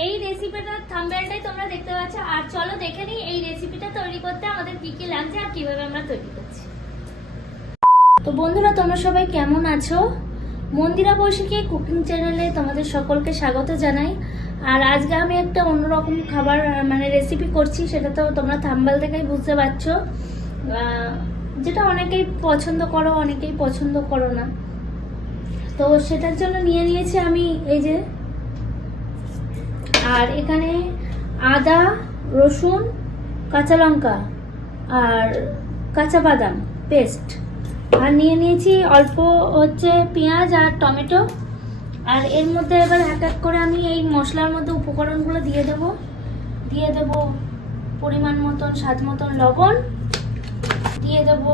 এই রেসিপিটার থাম্বনেলটাই তোমরা দেখতে পাচ্ছ। আর চলো দেখে নিই এই রেসিপিটা তৈরি করতে আমাদের কি কি লাগছে আর কিভাবে আমরা তৈরি করছি। তো বন্ধুরা, তোমরা সবাই কেমন আছো? মন্দিরা বৈশাখী কুকিং চ্যানেলে তোমাদের সকলকে স্বাগত জানাই। আর আজকে আমি একটা অন্যরকম খাবার মানে রেসিপি করছি, সেটা তো তোমরা থাম্বনেল থেকেই বুঝতে পারছো। যেটা অনেকেই পছন্দ করো, অনেকেই পছন্দ করো না। তো সেটার জন্য নিয়ে নিয়েছি আমি এই যে, আর এখানে আদা, রসুন, কাঁচা লঙ্কা আর কাঁচা বাদাম পেস্ট, আর নিয়ে নিয়েছি অল্প হচ্ছে পেঁয়াজ আর টমেটো। আর এর মধ্যে এবার এক এক করে আমি এই মশলার মধ্যে উপকরণগুলো দিয়ে দেব পরিমাণ মতন, স্বাদ মতন লবণ দিয়ে দেব,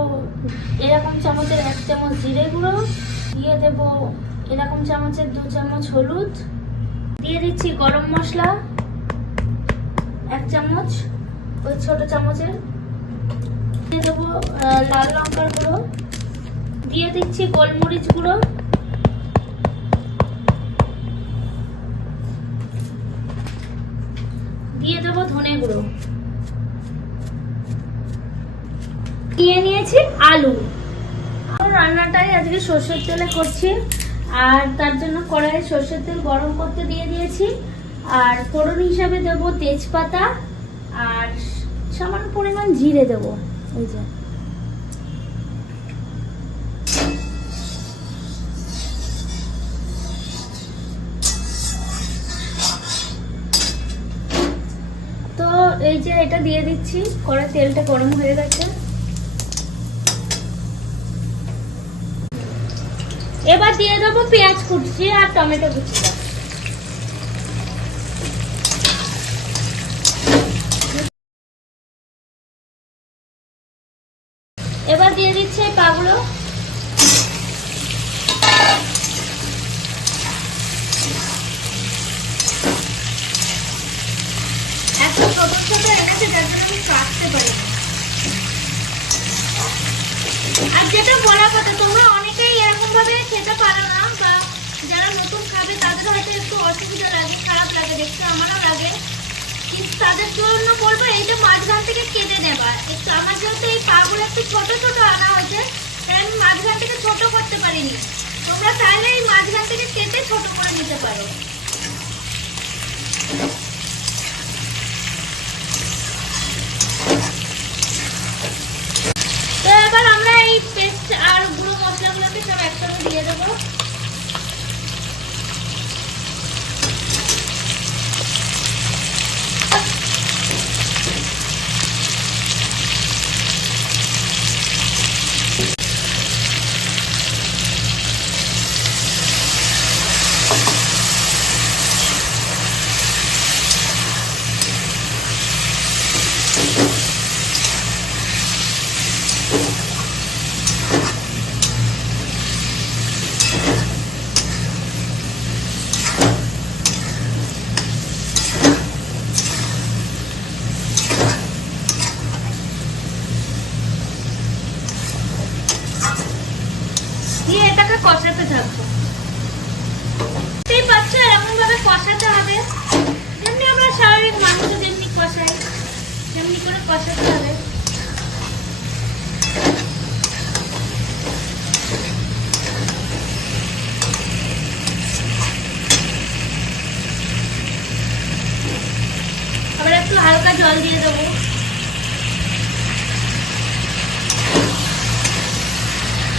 এরকম চামচের 1 চামচ জিরে গুঁড়ো দিয়ে দেব, এরকম চামচের 2 চামচ হলুদ দিয়ে দিচ্ছি, গরম মশলা 1 চামচ ওই ছোট চামচের দিয়ে দেবো, লাল লঙ্কার গুঁড়ো দিয়ে দিচ্ছি, গোলমরিচ গুঁড়ো দিয়ে দেবো, ধনে গুঁড়ো দিয়ে নিয়েছি আলু। রান্নাটাই আজকে সরষের তেলে করছি, আর তার জন্য কড়াইয়ে সরষের তেল গরম করতে দিয়ে দিয়েছি। আর ফোড়ন হিসাবে দেব তেজপাতা আর সামান্য পরিমাণ জিরে দেব। এই যে তো এই যে এটা দিয়ে দিচ্ছি, কড়াই তেলটা গরম হয়ে গেছে। এবার দিয়ে দেবো পেঁয়াজ কুচি আর টমেটো কুচি। এবার দিয়ে দিচ্ছে পাগুলো, এত ছোট ছোট এনেছে যার জন্য আমি কাটতে পারি না। আর যেটা বলার কথা, তোমরা অনেকেই এরকম ভাবে খেতে পারো না, বা যারা নতুন খাবে তাদের হয়তো একটু অসুবিধা লাগে, খারাপ লাগে দেখতে, আমারও লাগে, কিন্তু তাদের জন্য বলবো এইটা মাঝখান থেকে কেটে নেবা একটু। আমার যেহেতু এই পাগুলো একটু ছোট ছোট আনা হয়েছে, তাই আমি মাঝখান থেকে ছোট করতে পারিনি। তোমরা চাইলে এই মাঝখান থেকে কেটে ছোট করে নিতে পারো। তো এবার আমরা এই পেস্ট আর গুঁড়ো মশলাগুলোকে সব একসঙ্গে দিয়ে দেবো। দিয়ে এটাকে কষাতে থাকবো। এই বাচ্চা এরকম ভাবে কষাতে হবে, যেমনি আমরা স্বাভাবিক মাংস যেমনি কষাই তেমনি করে কষাতে হবে। আবার একটু হালকা জল দিয়ে দেবো,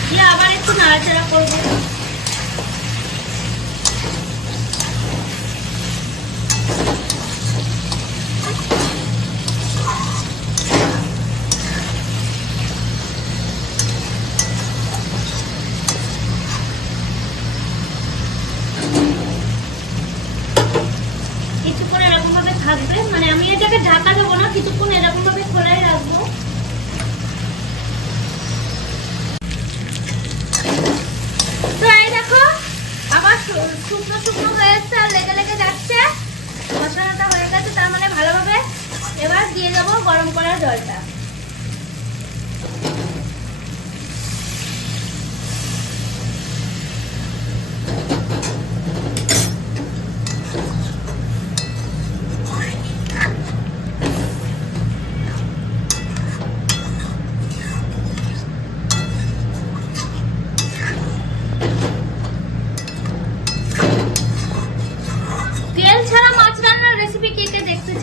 দিয়ে আবার একটু নাড়াচাড়া করবো। কিছুক্ষণ এরকম ভাবে থাকবে, মানে আমি এটাকে ঢাকা দেবো না, কিছুক্ষণ এরকম ভাবে খোলাই রাখবো। তো এই দেখো আবার শুকনো শুকনো হয়ে যাচ্ছে আর লেগে লেগে যাচ্ছে, মশলাটা হয়ে গেছে, তার মানে ভালোভাবে এবার দিয়ে দেবো গরম করা জলটা।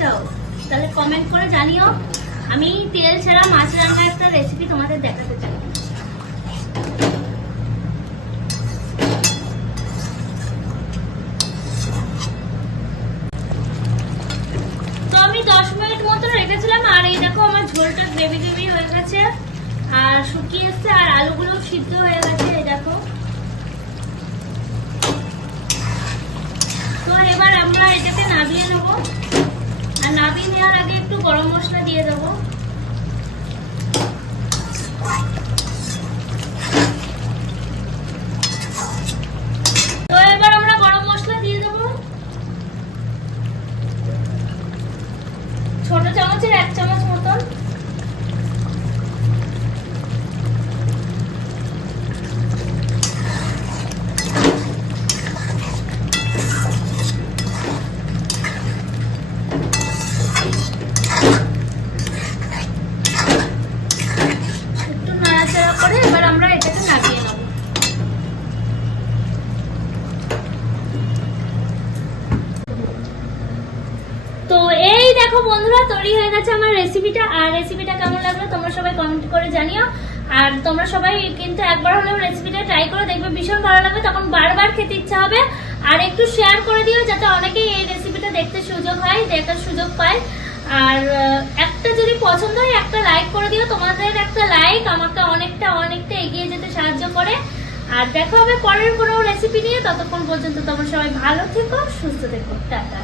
চাও তাহলে কমেন্ট করে জানিও। আমি তেল ছাড়া মাছ রান্নার একটা রেসিপি তোমাদের দেখাতে চাই। তো আমি 10 মিনিট মতো রেখেছিলাম, আর এই দেখো আমার ঝোলটা গ্রেভি গ্রেভি হয়ে গেছে আর শুকিয়ে এসছে, আর আলুগুলো সিদ্ধ হয়ে গেছে। এই দেখো। তো এবার আমরা এটাকে নামিয়ে নেবো, আর নামিয়ে নেওয়ার আগে একটু গরম মশলা দিয়ে দেবো। তো এবার আমরা গরম মশলা দিয়ে দেবো, ছোট চামচের 1 চামচ মতন। একটু নাড়াচাড়া করে এবার আমরা এটাকে নামিয়ে নেব। তো এই দেখো বন্ধুরা, তৈরি হয়ে গেছে আমার রেসিপিটা। আর রেসিপিটা কেমন লাগলো তোমরা সবাই কমেন্ট করে জানিও। আর তোমরা সবাই কিন্তু একবার হলেও রেসিপিটা ট্রাই করে দেখবে, ভীষণ ভালো লাগবে, তখন বারবার খেতে ইচ্ছা হবে। আর একটু শেয়ার করে দিও যাতে অনেকেই এই রেসিপিটা দেখতে সুযোগ হয়, দেখার সুযোগ পায়। আর একটা যদি পছন্দ হয় একটা লাইক করে দিও, তোমাদের একটা লাইক আমাকে অনেকটা অনেকটা এগিয়ে যেতে সাহায্য করে। আর দেখা হবে পরের কোনো রেসিপি নিয়ে, ততক্ষণ পর্যন্ত তোমরা সবাই ভালো থেকো, সুস্থ থেকো, টাটা।